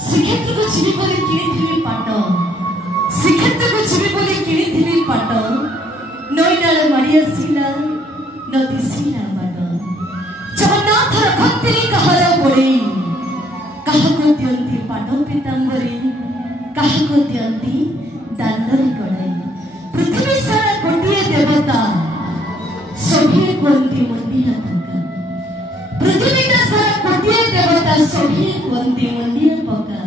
श्रीक्षेत्र को जीवी बोली किणी पाट श्रीक्षेत्र को जीवी बोली किणी पाट नईनाल माड़ी आसला न दिशिला बाट जगन्नाथ भक्ति कहार बोड़े क्या दियंती पाट पीतांबरी क्या दियंती दांडरी कड़ाई पृथ्वी सारा गोटे देवता सभी कहती मुंडिया पका पृथ्वीटा सारा गोटे देवता सभी कहती मुंडिया पका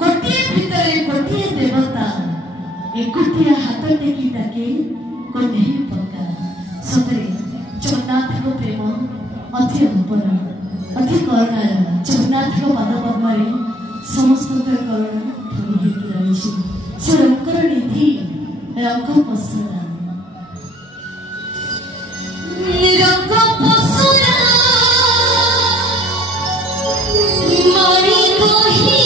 गोटे भितर गोटे देवता एकुटिया हाथ टेकी डाके कन्हई पका सतरे जगन्नाथ को प्रेम अति अपर अति करुणा जगन्नाथ को पाद पद्म समस्त करुणा धनी रही से रंगर निधि रंग पसरा रंग पसरा मारी को ही